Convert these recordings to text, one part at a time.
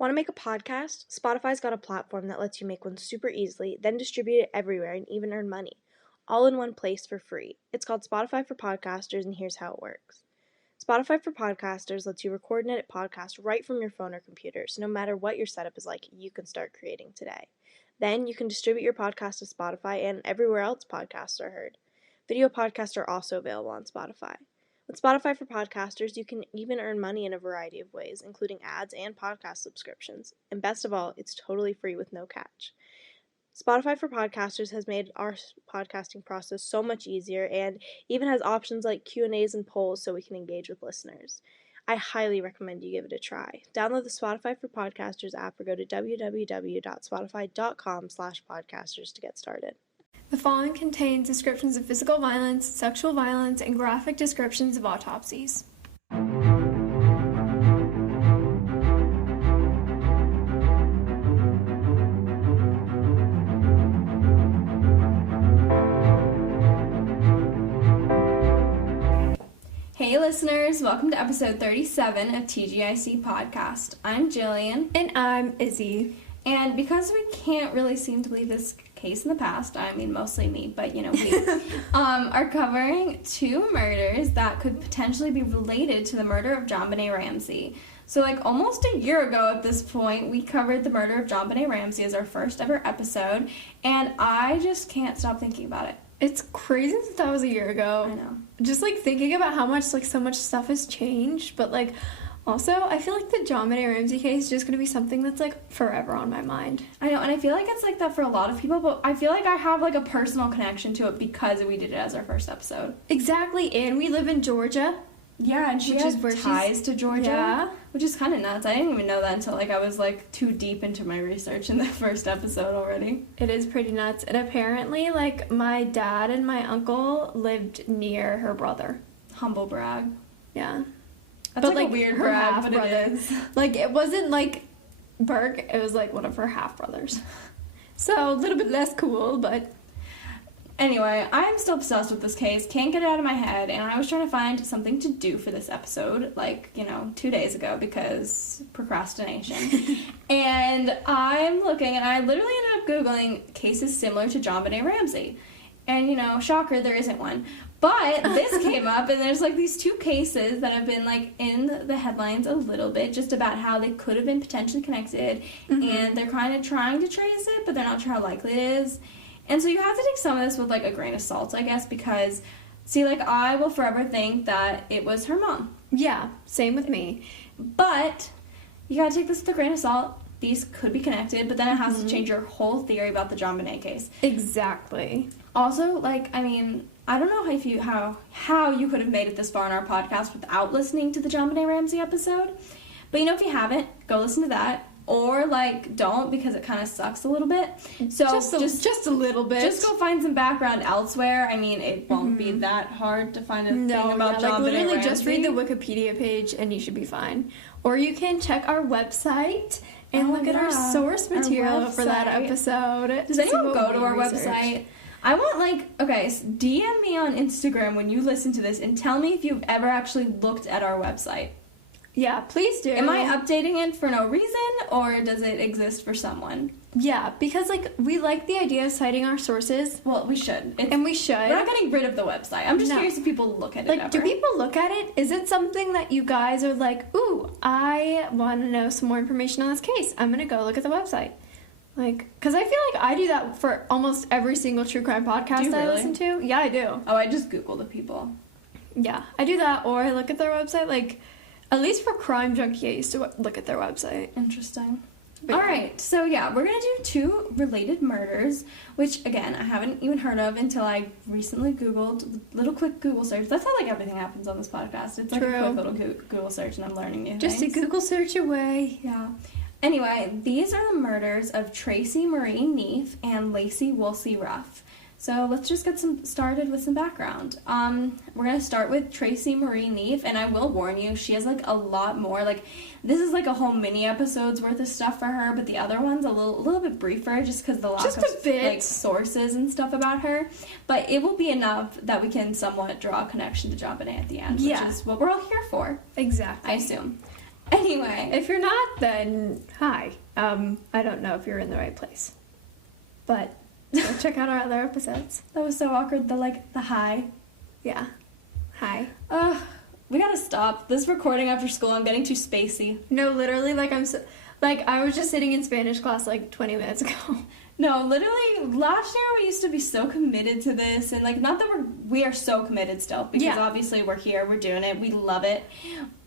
Want to make a podcast? Spotify's got a platform that lets you make one super easily, then distribute it everywhere and even earn money, all in one place for free. It's called Spotify for Podcasters, and here's how it works. Spotify for Podcasters lets you record and edit podcasts right from your phone or computer, so no matter what your setup is like, you can start creating today. Then you can distribute your podcast to Spotify and everywhere else podcasts are heard. Video podcasts are also available on Spotify. With Spotify for Podcasters, you can even earn money in a variety of ways, including ads and podcast subscriptions. And best of all, it's totally free with no catch. Spotify for Podcasters has made our podcasting process so much easier and even has options like Q&As and polls so we can engage with listeners. I highly recommend you give it a try. Download the Spotify for Podcasters app or go to www.spotify.com/podcasters to get started. The following contains descriptions of physical violence, sexual violence, and graphic descriptions of autopsies. Hey listeners, welcome to episode 37 of TGIC Podcast. I'm Jillian. And I'm Izzy. And because we can't really seem to leave this case in the past, I mean mostly me, but we are covering two murders that could potentially be related to the murder of JonBenet Ramsey. So almost a year ago at this point, we covered the murder of JonBenet Ramsey as our first ever episode, and I just can't stop thinking about it. It's crazy that was a year ago. I know. Just thinking about how much so much stuff has changed, but also, I feel like the JonBenet Ramsey case is just going to be something that's, forever on my mind. I know, and I feel like it's like that for a lot of people, but I feel like I have, a personal connection to it because we did it as our first episode. Exactly, and we live in Georgia. Yeah, and she has ties to Georgia, yeah. Which is kind of nuts. I didn't even know that until, I was, too deep into my research in the first episode already. It is pretty nuts, and apparently, my dad and my uncle lived near her brother. Humble brag. Yeah. That's a weird brag, but it is. It wasn't Burke, it was one of her half-brothers. So, a little bit less cool, but... Anyway, I'm still obsessed with this case, can't get it out of my head, and I was trying to find something to do for this episode, 2 days ago, because procrastination. And I'm looking, and I literally ended up Googling cases similar to JonBenet Ramsey. And, shocker, there isn't one. But this came up, and there's, these two cases that have been, in the headlines a little bit, just about how they could have been potentially connected, and they're kind of trying to trace it, but they're not sure how likely it is. And so you have to take some of this with, a grain of salt, I guess, because, see, I will forever think that it was her mom. Yeah, same with me. But you gotta take this with a grain of salt. These could be connected, but then it has to change your whole theory about the JonBenet case. Exactly. Also, I don't know how you could have made it this far in our podcast without listening to the JonBenet Ramsey episode. But, if you haven't, go listen to that. Or, don't, because it kind of sucks a little bit. So, just a little bit. Just go find some background elsewhere. I mean, it won't be that hard to find a thing about JonBenet literally Ramsey. just read the Wikipedia page and you should be fine. Or you can check our website and look at our source material for that episode. Does anyone go to our website? I want, DM me on Instagram when you listen to this and tell me if you've ever actually looked at our website. Yeah, please do. Am I updating it for no reason, or does it exist for someone? Yeah, because, we like the idea of citing our sources. Well, we should. And we should. We're not getting rid of the website. I'm just curious if people look at it ever. Do people look at it? Is it something that you guys are ooh, I want to know some more information on this case. I'm going to go look at the website. Because I feel I do that for almost every single true crime podcast I listen to. Yeah, I do. Oh, I just Google the people. Yeah, I do that, or I look at their website, at least for Crime Junkie, I used to look at their website. Interesting. Alright, so yeah, we're going to do two related murders, which, again, I haven't even heard of until I recently Googled, little quick Google search. That's how, everything happens on this podcast. It's True. A quick little Google search, and I'm learning new things. Just a Google search away. Yeah. Anyway, these are the murders of Tracy Neef and Lacey Ruff. So let's just get started with some background. We're going to start with Tracy Neef, and I will warn you, she has a lot more. This is a whole mini episode's worth of stuff for her, but the other one's a little bit briefer just because the lack of sources and stuff about her. But it will be enough that we can somewhat draw a connection to JonBenet at the end, which is what we're all here for. Exactly. I assume. Anyway. If you're not, then hi. I don't know if you're in the right place. But go check out our other episodes. That was so awkward, the hi. Yeah. Hi. We gotta stop. This recording after school, I'm getting too spacey. No, literally, I was just sitting in Spanish class 20 minutes ago. No, literally, last year we used to be so committed to this, and not that we are so committed still, because obviously we're here, we're doing it, we love it.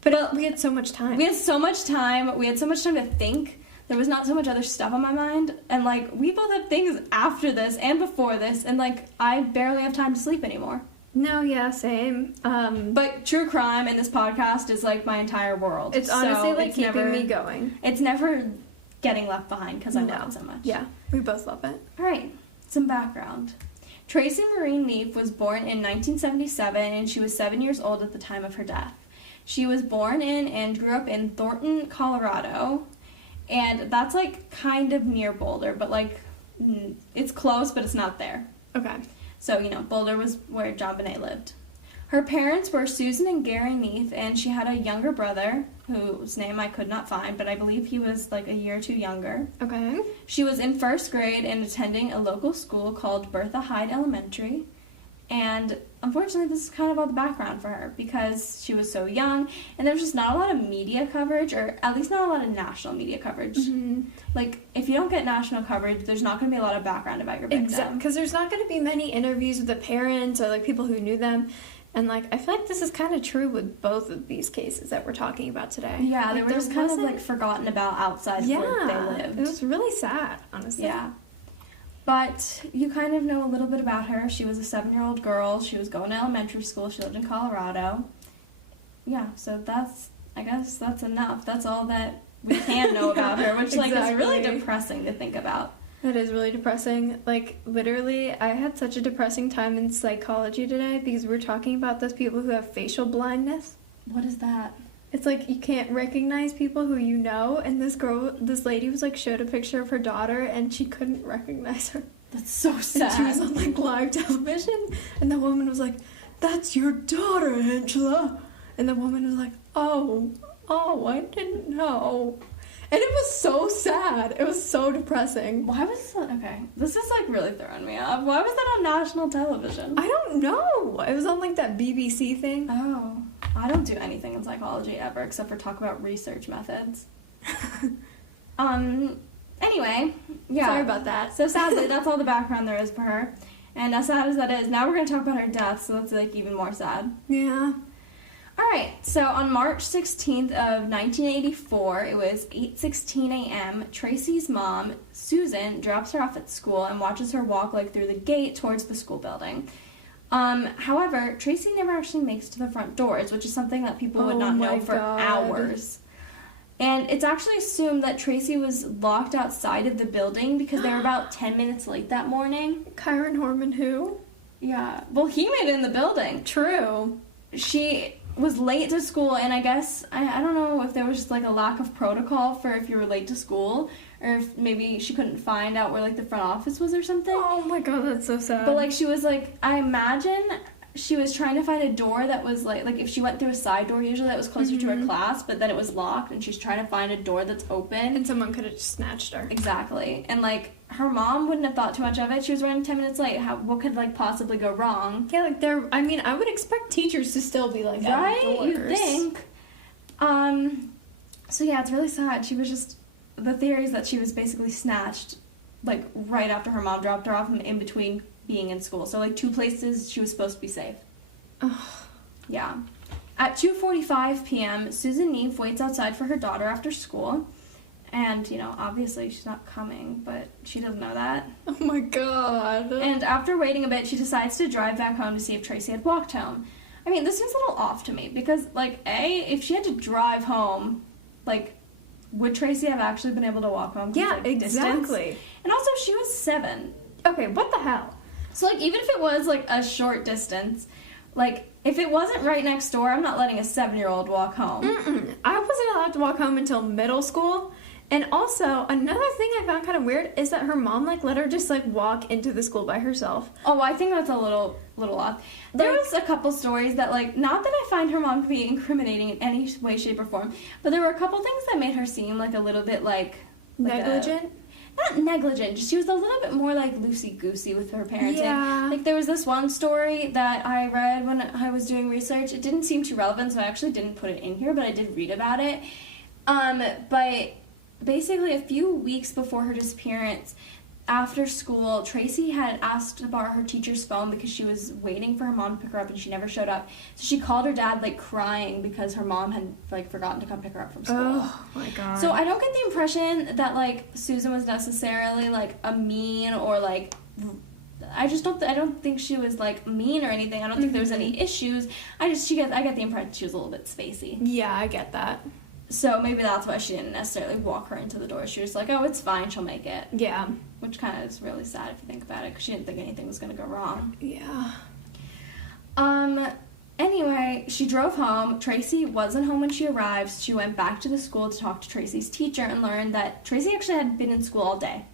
But we had so much time. We had so much time to think. There was not so much other stuff on my mind, and we both have things after this and before this, and I barely have time to sleep anymore. No, yeah, same. But true crime and this podcast is my entire world. It's honestly keeping me going. It's never getting left behind because I love it so much. Yeah, we both love it. All right, some background. Tracy Maureen Neef was born in 1977, and she was 7 years old at the time of her death. She was born in and grew up in Thornton, Colorado, and that's kind of near Boulder, but it's close, but it's not there. Okay. So, Boulder was where JonBenet lived. Her parents were Susan and Gary Neef, and she had a younger brother, whose name I could not find, but I believe he was a year or two younger. Okay. She was in first grade and attending a local school called Bertha Hyde Elementary. And unfortunately, this is kind of all the background for her because she was so young, and there was just not a lot of media coverage, or at least not a lot of national media coverage. Mm-hmm. If you don't get national coverage, there's not going to be a lot of background about your victim. Exactly, because there's not going to be many interviews with the parents or people who knew them. And I feel this is kind of true with both of these cases that we're talking about today. Yeah, they were just kind of forgotten about outside where they lived. It was really sad, honestly. Yeah. But you kind of know a little bit about her. She was a 7-year-old girl. She was going to elementary school. She lived in Colorado. Yeah, so I guess that's enough. That's all that we can know about her, which exactly. Is really depressing to think about. That is really depressing. Literally, I had such a depressing time in psychology today because we're talking about those people who have facial blindness. What is that? It's you can't recognize people who you know, and this lady was showed a picture of her daughter, and she couldn't recognize her. That's so sad. And she was on live television, and the woman was "That's your daughter, Angela," and the woman was "Oh, I didn't know." And it was so sad. It was so depressing. Why was that? Okay. This is really throwing me off. Why was that on national television? I don't know. It was on that BBC thing. Oh. I don't do anything in psychology ever except for talk about research methods. Anyway. Yeah. Sorry about that. So sadly, that's all the background there is for her. And as sad as that is, now we're going to talk about her death, so that's even more sad. Yeah. Alright, so on March 16th of 1984, it was 8:16 a.m., Tracy's mom, Susan, drops her off at school and watches her walk through the gate towards the school building. However, Tracy never actually makes it to the front doors, which is something that people would not know for hours. And it's actually assumed that Tracy was locked outside of the building because they were about 10 minutes late that morning. Kyron Horman who? Yeah. Well, he made it in the building. True. She was late to school, and I guess, I don't know if there was just a lack of protocol for if you were late to school, or if maybe she couldn't find out where the front office was or something. Oh my god, that's so sad. But she was I imagine she was trying to find a door that was if she went through a side door usually that was closer to her class, but then it was locked, and she's trying to find a door that's open. And someone could have just snatched her. Exactly. And her mom wouldn't have thought too much of it. She was running 10 minutes late. What could possibly go wrong? Yeah, I would expect teachers to still be right? outdoors. You'd think. So yeah, it's really sad. She was just, the theory is that she was basically snatched right after her mom dropped her off and in between being in school. So 2 places she was supposed to be safe. Ugh. Yeah. At 2:45 p.m., Susan Neef waits outside for her daughter after school. And, obviously she's not coming, but she doesn't know that. Oh my god. And after waiting a bit, she decides to drive back home to see if Tracy had walked home. I mean, this seems a little off to me because, if she had to drive home, would Tracy have actually been able to walk home? Yeah, exactly. Distance? And also, she was 7. Okay, what the hell? So, even if it was, a short distance, if it wasn't right next door, I'm not letting a 7-year-old walk home. I wasn't allowed to walk home until middle school, And also, another thing I found kind of weird is that her mom, like, let her just, like, walk into the school by herself. Oh, I think that's a little off. There was a couple stories that, like, not that I find her mom to be incriminating in any way, shape, or form, but there were a couple things that made her seem, like, a little bit, like negligent? Not negligent, just she was a little bit more, like, loosey-goosey with her parenting. Yeah. Like, there was this one story that I read when I was doing research. It didn't seem too relevant, so I actually didn't put it in here, but I did read about it. But basically, a few weeks before her disappearance, after school, Tracy had asked to borrow her teacher's phone because she was waiting for her mom to pick her up and she never showed up. So she called her dad, like, crying because her mom had, like, forgotten to come pick her up from school. Oh, my God. So I don't get the impression that, like, Susan was necessarily, like, a mean or, like, I don't think she was, like, mean or anything. I don't think there was any issues. I get the impression she was a little bit spacey. Yeah, I get that. So maybe that's why she didn't necessarily walk her into the door. She was like, oh, it's fine, she'll make it. Yeah. Which kind of is really sad if you think about it, because she didn't think anything was going to go wrong. Yeah. Anyway, she drove home. Tracy wasn't home when she arrived. She went back to the school to talk to Tracy's teacher and learned that Tracy actually had been in school all day.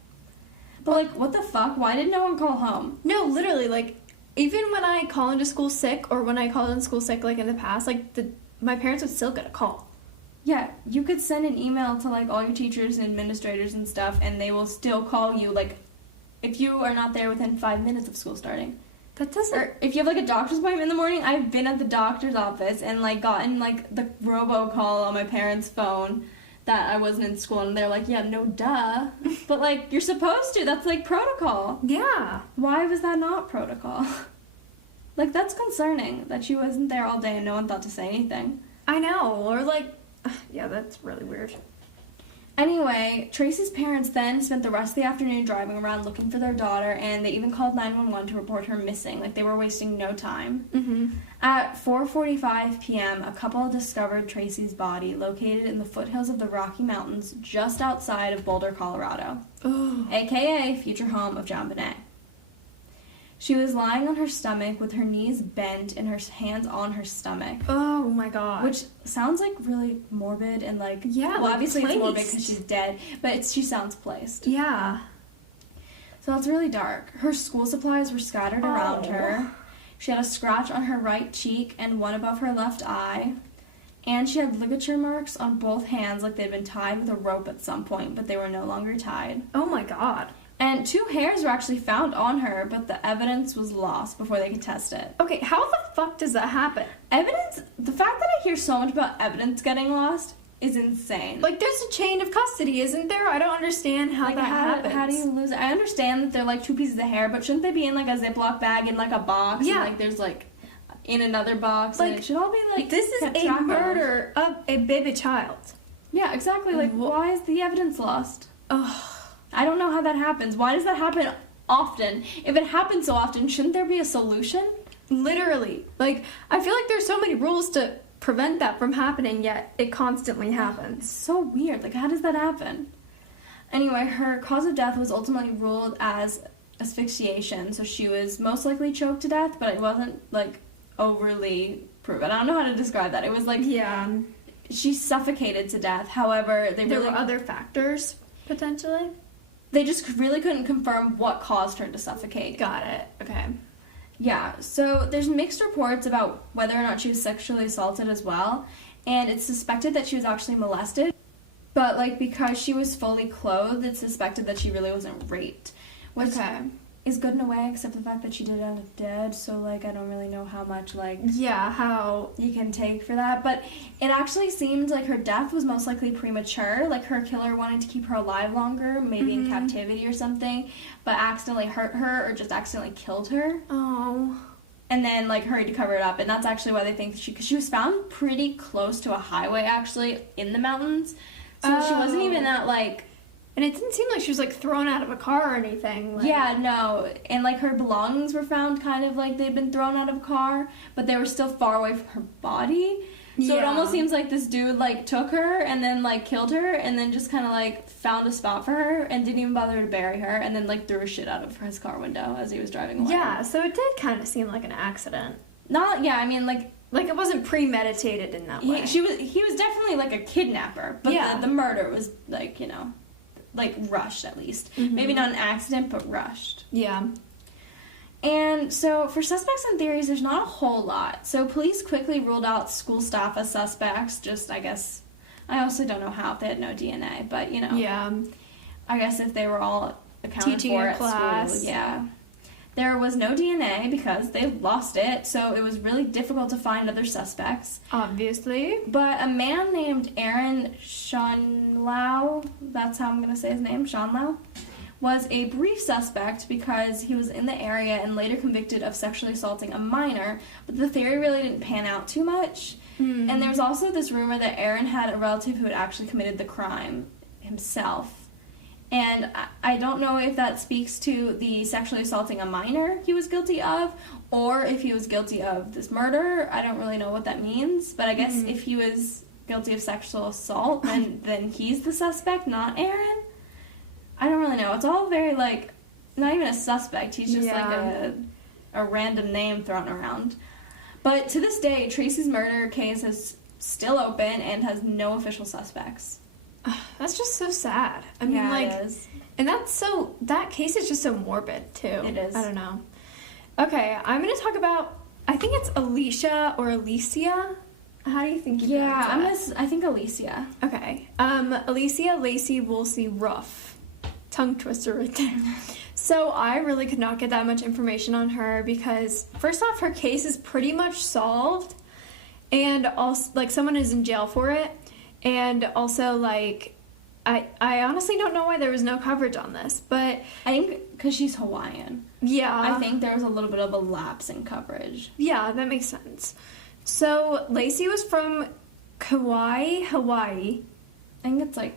But, like, what the fuck? Why did no one call home? No, literally, like, even when I call into school sick, or when I called in school sick, like, in the past, like, my parents would still get a call. Yeah, you could send an email to, like, all your teachers and administrators and stuff, and they will still call you, like, if you are not there within 5 minutes of school starting. That doesn't... Or if you have, like, a doctor's appointment in the morning, I've been at the doctor's office and, like, gotten, like, the robocall on my parents' phone that I wasn't in school, and they're like, yeah, no duh. But, like, you're supposed to. That's, like, protocol. Yeah. Why was that not protocol? Like, that's concerning that she wasn't there all day and no one thought to say anything. I know, or, like... Yeah, that's really weird. Anyway, Tracy's parents then spent the rest of the afternoon driving around looking for their daughter, and they even called 911 to report her missing. Like, they were wasting no time. Mm-hmm. At 4:45 p.m., a couple discovered Tracy's body located in the foothills of the Rocky Mountains just outside of Boulder, Colorado, a.k.a. future home of JonBenet. She was lying on her stomach with her knees bent and her hands on her stomach. Oh my God. Which sounds like really morbid and like... Yeah, well, like obviously placed. It's morbid because she's dead, but she sounds placed. Yeah. So that's really dark. Her school supplies were scattered around her. She had a scratch on her right cheek and one above her left eye. And she had ligature marks on both hands like they'd been tied with a rope at some point, but they were no longer tied. Oh my God. And 2 hairs were actually found on her, but the evidence was lost before they could test it. Okay, how the fuck does that happen? The fact that I hear so much about evidence getting lost is insane. Like, there's a chain of custody, isn't there? I don't understand how that happens. How do you lose it? I understand that they're like 2 pieces of hair, but shouldn't they be in like a Ziploc bag in like a box? Yeah. And, like, there's like in another box. Like, and it should all be like this is kept a track murder of a baby child. Yeah, exactly. Like, why is the evidence lost? Ugh. I don't know how that happens. Why does that happen often? If it happens so often, shouldn't there be a solution? Literally. Like, I feel like there's so many rules to prevent that from happening, yet it constantly happens. It's so weird. Like, how does that happen? Anyway, her cause of death was ultimately ruled as asphyxiation, so she was most likely choked to death, but it wasn't, like, overly proven. I don't know how to describe that. It was, like... Yeah. She suffocated to death. However, there were other factors, potentially? They just really couldn't confirm what caused her to suffocate. Got it. Okay. Yeah, so there's mixed reports about whether or not she was sexually assaulted as well, and it's suspected that she was actually molested, but, like, because she was fully clothed, it's suspected that she really wasn't raped, which is good in a way, except the fact that she did end up dead, so, like, I don't really know how much, like... Yeah, how... you can take for that, but it actually seemed like her death was most likely premature, like her killer wanted to keep her alive longer, maybe in captivity or something, but accidentally hurt her or just accidentally killed her. Oh. And then, like, hurried to cover it up, and that's actually why they think because she was found pretty close to a highway, actually, in the mountains, so she wasn't even at, like... And it didn't seem like she was, like, thrown out of a car or anything. Like... Yeah, no. And, like, her belongings were found kind of like they'd been thrown out of a car, but they were still far away from her body. So it almost seems like this dude, like, took her and then, like, killed her and then just kind of, like, found a spot for her and didn't even bother to bury her and then, like, threw a shit out of his car window as he was driving away. Yeah, so it did kind of seem like an accident. I mean, like, like, it wasn't premeditated in that way. He was definitely, like, a kidnapper, but the murder was, like, you know, like, rushed, at least. Mm-hmm. Maybe not an accident, but rushed. Yeah. And so, for suspects and theories, there's not a whole lot. So, police quickly ruled out school staff as suspects, just, I guess, I also don't know how if they had no DNA, but, you know. Yeah. I guess if they were all accounted Teaching for a at class. school, yeah. There was no DNA because they lost it, so it was really difficult to find other suspects. Obviously. But a man named Aaron Schonlau, that's how I'm going to say his name, Schonlau, was a brief suspect because he was in the area and later convicted of sexually assaulting a minor, but the theory really didn't pan out too much. Mm. And there was also this rumor that Aaron had a relative who had actually committed the crime himself. And I don't know if that speaks to the sexually assaulting a minor he was guilty of, or if he was guilty of this murder. I don't really know what that means, but I guess if he was guilty of sexual assault, then he's the suspect, not Aaron. I don't really know. It's all very, like, not even a suspect. He's just, like, a random name thrown around. But to this day, Tracy's murder case is still open and has no official suspects. That's just so sad. I mean, like, it is. And that case is just so morbid, too. It is. I don't know. Okay, I'm going to talk about, I think it's Alicia or Alicia. How do you think you pronounce that? I think Alicia. Okay. Alicia Lacey Woolsey Ruff. Tongue twister right there. So I really could not get that much information on her because, first off, her case is pretty much solved, and also, like, someone is in jail for it, and also, like, I honestly don't know why there was no coverage on this, but I think because she's Hawaiian. Yeah. I think there was a little bit of a lapse in coverage. Yeah, that makes sense. So Lacey was from Kauai, Hawaii. I think it's like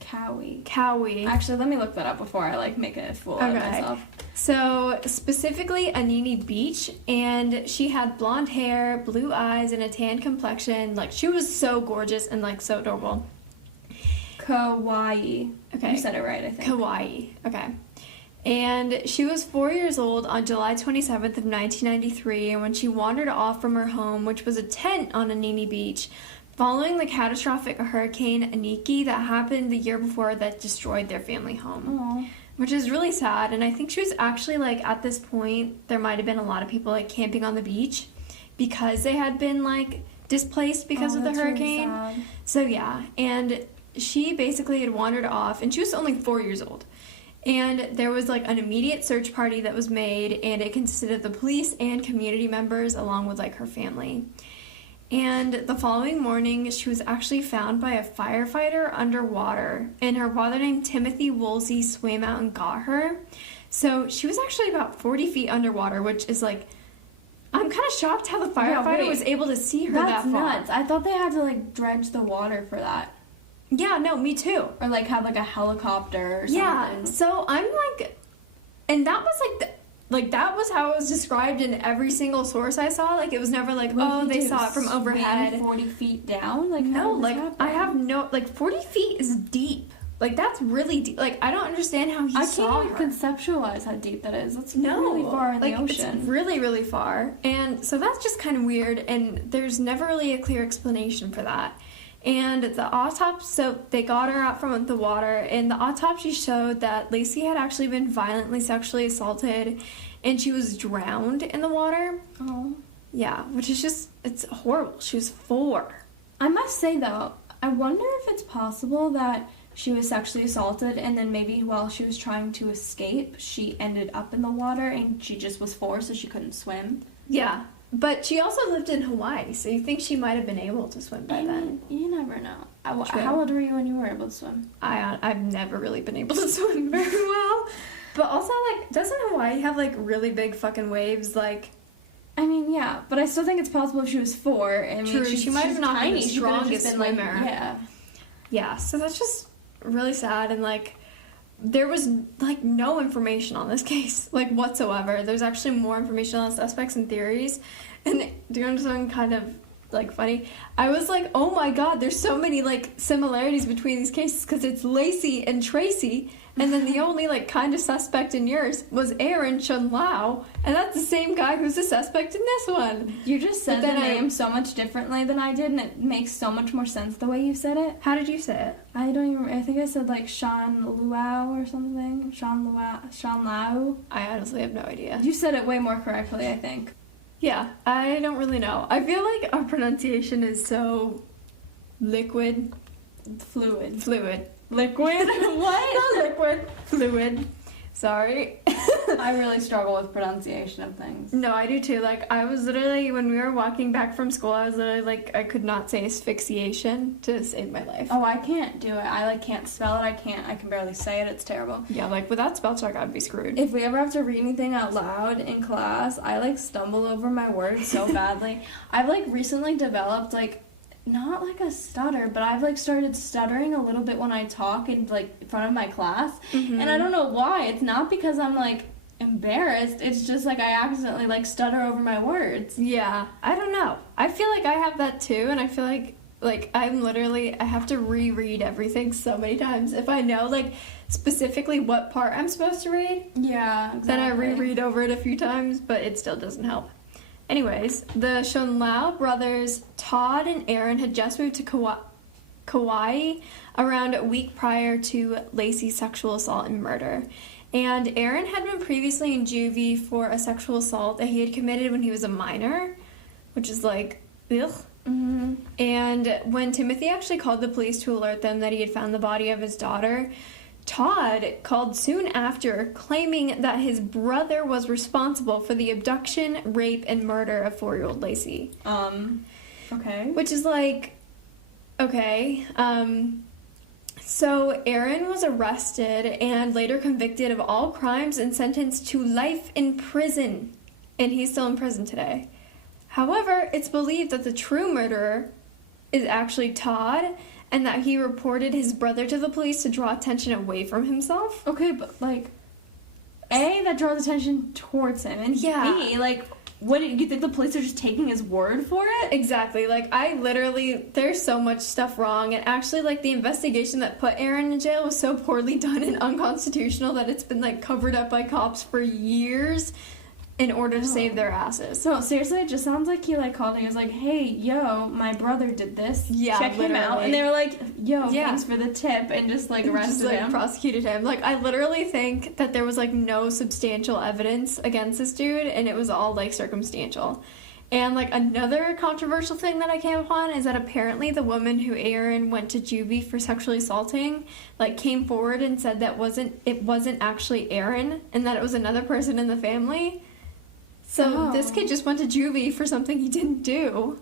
Kauai. Actually, let me look that up before I, like, make a fool out of myself. So, specifically Anini Beach, and she had blonde hair, blue eyes, and a tan complexion. Like, she was so gorgeous and, like, so adorable. Kauai. Okay. You said it right, I think. Kauai. Okay. And she was 4 years old on July 27th of 1993, and when she wandered off from her home, which was a tent on Anini Beach, following the catastrophic hurricane Aniki that happened the year before that destroyed their family home. Aww. Which is really sad, and I think she was actually, like, at this point, there might have been a lot of people, like, camping on the beach because they had been, like, displaced because of the hurricane. Really sad. So, yeah, and she basically had wandered off, and she was only 4 years old. And there was, like, an immediate search party that was made, and it consisted of the police and community members along with, like, her family. And the following morning, she was actually found by a firefighter underwater, and her father named Timothy Woolsey swam out and got her. So she was actually about 40 feet underwater, which is, like, I'm kind of shocked how the firefighter was able to see her that far. That's nuts. I thought they had to, like, dredge the water for that. Yeah, no, me too. Or, like, have, like, a helicopter or something. Yeah, so I'm, like, and that was, like, that was how it was described in every single source I saw. Like, it was never like, oh, they saw it from overhead. 40 feet down? Like, no, like, I have no, like, 40 feet is deep. Like, that's really deep. Like, I don't understand how he saw her. I can't even conceptualize how deep that is. That's really far in the ocean. It's really, really far. And so that's just kind of weird, and there's never really a clear explanation for that. And the autopsy, so they got her out from the water, and the autopsy showed that Lacey had actually been violently sexually assaulted, and she was drowned in the water. Oh. Yeah, which is just, it's horrible. She was 4. I must say, though, I wonder if it's possible that she was sexually assaulted, and then maybe while she was trying to escape, she ended up in the water, and she just was 4, so she couldn't swim. Yeah. But she also lived in Hawaii, so you think she might have been able to swim by then. You never know. How old were you when you were able to swim? I've never really been able to swim very well. But also, like, doesn't Hawaii have, like, really big fucking waves? Like, I mean, yeah, but I still think it's possible if she was 4. I mean, true, she might have not been the strongest swimmer. Like, yeah. Yeah, so that's just really sad, and, like, there was, like, no information on this case, like, whatsoever. There's actually more information on suspects and theories, and doing something kind of like, funny. I was like, oh my god, there's so many, like, similarities between these cases, because it's Lacey and Tracy, and then the only, like, kind of suspect in yours was Aaron Shunlao, and that's the same guy who's the suspect in this one. You just said the name so much differently than I did, and it makes so much more sense the way you said it. How did you say it? I don't even. I think I said like Sean Luau or something. Sean Lau. I honestly have no idea. You said it way more correctly, I think. Yeah, I don't really know. I feel like our pronunciation is so liquid. Fluid. Liquid? What? Not liquid. Fluid. Sorry. I really struggle with pronunciation of things. No, I do too. Like, I was literally, when we were walking back from school, I was literally like, I could not say asphyxiation to save my life. Oh, I can't do it. I, like, can't spell it. I can barely say it. It's terrible. Yeah, like, without spell check, I'd be screwed. If we ever have to read anything out loud in class, I, like, stumble over my words so badly. I've, like, recently developed, like, not like a stutter, but I've, like, started stuttering a little bit when I talk in, like, in front of my class. Mm-hmm. And I don't know why. It's not because I'm, like, embarrassed. It's just, like, I accidentally, like, stutter over my words. Yeah, I don't know. I feel like I have that too, and I feel like, I'm literally, I have to reread everything so many times. If I know, like, specifically what part I'm supposed to read, Yeah, exactly. then I reread over it a few times, but it still doesn't help. Anyways, the Shunlao brothers, Todd and Aaron, had just moved to Kauai around a week prior to Lacey's sexual assault and murder. And Aaron had been previously in juvie for a sexual assault that he had committed when he was a minor, which is like, ugh. Mm-hmm. And when Timothy actually called the police to alert them that he had found the body of his daughter, Todd called soon after, claiming that his brother was responsible for the abduction, rape, and murder of 4-year-old Lacey. Okay. Which is like, okay. So Aaron was arrested and later convicted of all crimes and sentenced to life in prison. And he's still in prison today. However, it's believed that the true murderer is actually Todd, and that he reported his brother to the police to draw attention away from himself. Okay, but, like, A, that draws attention towards him, and Yeah. B, like, what, do you think the police are just taking his word for it? Exactly. Like, there's so much stuff wrong, and actually, like, the investigation that put Aaron in jail was so poorly done and unconstitutional that it's been, like, covered up by cops for years in order to save their asses. So, seriously, it just sounds like he, like, called and he was like, hey, yo, my brother did this. Yeah, check him out. literally. And they were like, yo, Yeah. thanks for the tip, and just, like, arrested Just, like, him. prosecuted him. Like, I literally think that there was, like, no substantial evidence against this dude, and it was all, like, circumstantial. And, like, another controversial thing that I came upon is that apparently the woman who Aaron went to juvie for sexually assaulting, like, came forward and said that it wasn't actually Aaron, and that it was another person in the family. So this kid just went to juvie for something he didn't do.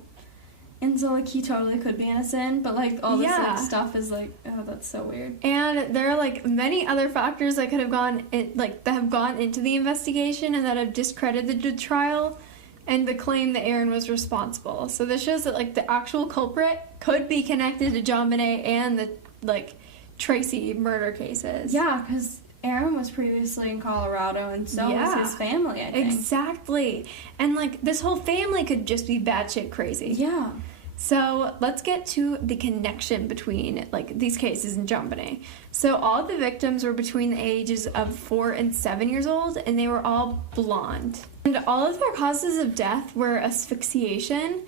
And so, like, he totally could be innocent, but, like, all this, Yeah. like, stuff is, like, oh, that's so weird. And there are, like, many other factors that could have that have gone into the investigation and that have discredited the trial and the claim that Aaron was responsible. So this shows that, like, the actual culprit could be connected to JonBenet and the, like, Tracy murder cases. Yeah, because Aaron was previously in Colorado, and so was his family, I think. Exactly. And, like, this whole family could just be batshit crazy. Yeah. So let's get to the connection between, like, these cases in JonBenet. So all the victims were between the ages of 4 and 7 years old, and they were all blonde. And all of their causes of death were asphyxiation,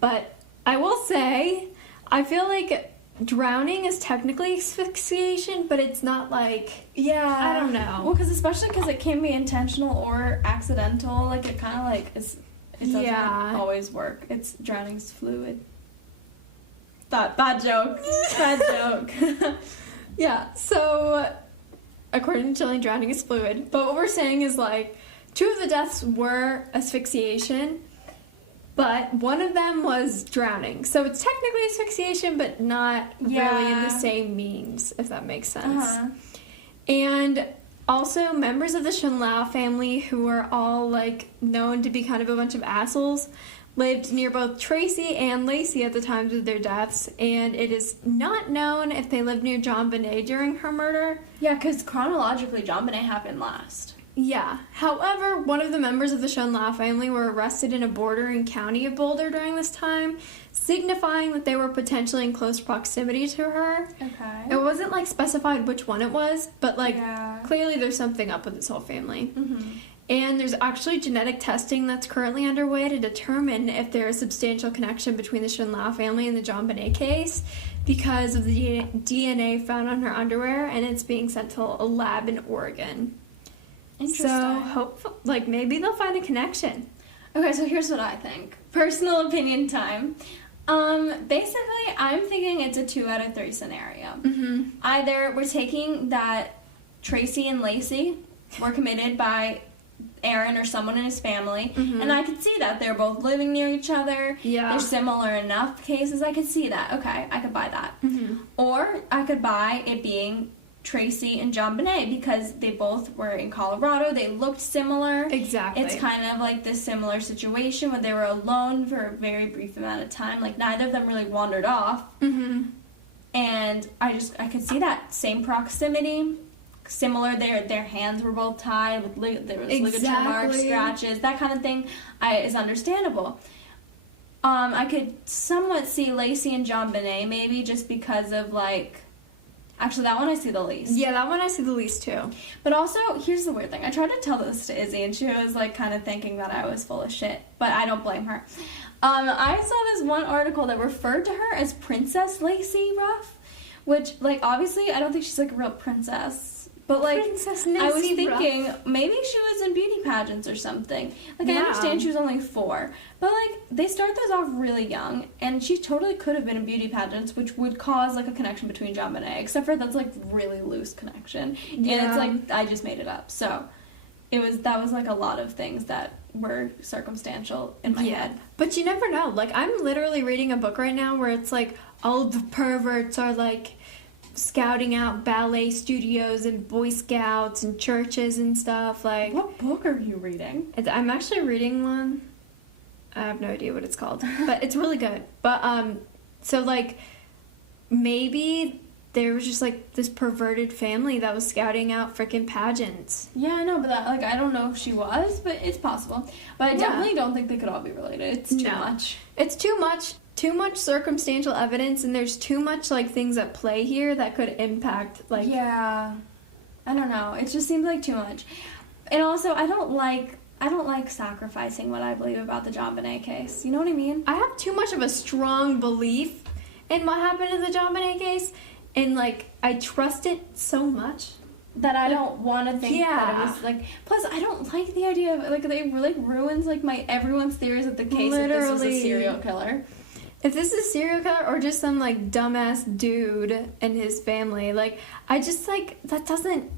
but I will say, I feel like drowning is technically asphyxiation, but it's not like, I don't know. Well, especially because it can be intentional or accidental. Like, it kind of, like, it doesn't always work. Drowning's fluid. Bad joke. Bad joke. Yeah, so according to Jillian, drowning is fluid. But what we're saying is, like, 2 of the deaths were asphyxiation, but one of them was drowning. So it's technically asphyxiation, but not really in the same means, if that makes sense. And also, members of the Shunlao family, who are all, like, known to be kind of a bunch of assholes, lived near both Tracy and Lacey at the times of their deaths, and it is not known if they lived near JonBenet during her murder. Yeah, because chronologically, JonBenet happened last. Yeah. However, one of the members of the Schunlau family were arrested in a bordering county of Boulder during this time, signifying that they were potentially in close proximity to her. Okay. It wasn't, like, specified which one it was, but, like, Yeah. clearly there's something up with this whole family. Mm-hmm. And there's actually genetic testing that's currently underway to determine if there is substantial connection between the Schunlau family and the JonBenet case because of the DNA found on her underwear, and it's being sent to a lab in Oregon. Interesting. So, maybe they'll find a connection. Okay, so here's what I think. Personal opinion time. Basically, I'm thinking it's a 2 out of 3 scenario. Mm-hmm. Either we're taking that Tracy and Lacey were committed by Aaron or someone in his family, Mm-hmm. and I could see that. They're both living near each other. Yeah. They're similar enough cases. I could see that. Okay, I could buy that. Mm-hmm. Or I could buy it being Tracy and JonBenet because they both were in Colorado. They looked similar. Exactly. It's kind of like this similar situation where they were alone for a very brief amount of time. Like, neither of them really wandered off. Mm-hmm. And I could see that same proximity. Similar, their hands were both tied with there was ligature marks, scratches, that kind of thing is understandable. I could somewhat see Lacey and JonBenet maybe just because of like. Actually, that one I see the least. Yeah, that one I see the least too. But also, here's the weird thing. I tried to tell this to Izzy, and she was like kind of thinking that I was full of shit. But I don't blame her. I saw this one article that referred to her as Princess Lacey Ruff, which, like, obviously, I don't think she's like a real princess. But, like, Princess I was Lacey thinking Ruff. maybe she was in beauty pageants or something. Like, I Yeah. understand she was only 4. But, like, they start those off really young. And she totally could have been in beauty pageants, which would cause, like, a connection between JonBenet. Except for that's, like, really loose connection. Yeah. And it's, like, I just made it up. So, that was, like, a lot of things that were circumstantial in my head. But you never know. Like, I'm literally reading a book right now where it's, like, all the perverts are, like, scouting out ballet studios and Boy Scouts and churches and stuff. Like, What book are you reading? I'm actually reading one. I have no idea what it's called, but it's really good. But so like maybe there was just like this perverted family that was scouting out freaking pageants. Yeah, I know, but that, like, I don't know if she was, but it's possible. But I definitely don't think they could all be related. It's too much. It's too much circumstantial evidence, and there's too much like things at play here that could impact like. Yeah, I don't know. It just seems like too much, and also I don't like sacrificing what I believe about the JonBenet case. You know what I mean? I have too much of a strong belief in what happened in the JonBenet case, and like I trust it so much that I don't want to think that it was like. Plus, I don't like the idea of like it like ruins like everyone's theories of the case if this was a serial killer. If this is a serial killer or just some like dumbass dude and his family, like I just like that doesn't.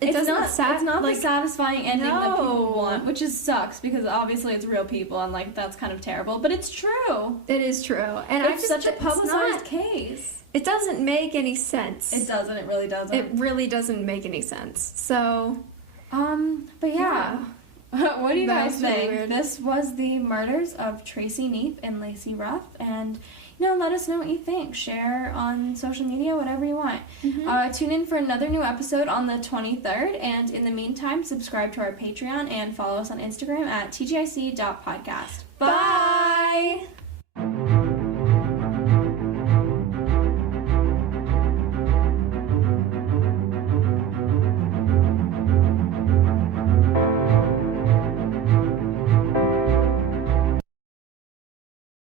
It's not like, the satisfying ending that people No. want, which sucks because obviously it's real people and like that's kind of terrible. But it's true. It is true, and It's such a publicized case. It doesn't make any sense. It doesn't. It really doesn't. It really doesn't make any sense. So, But yeah. What do you That guys was really think? weird. This was the murders of Tracy Neef and Lacey Ruff, and let us know what you think. Share on social media, whatever you want. Tune in for another new episode on the 23rd, and in the meantime, subscribe to our Patreon and follow us on Instagram at tgic.podcast. bye.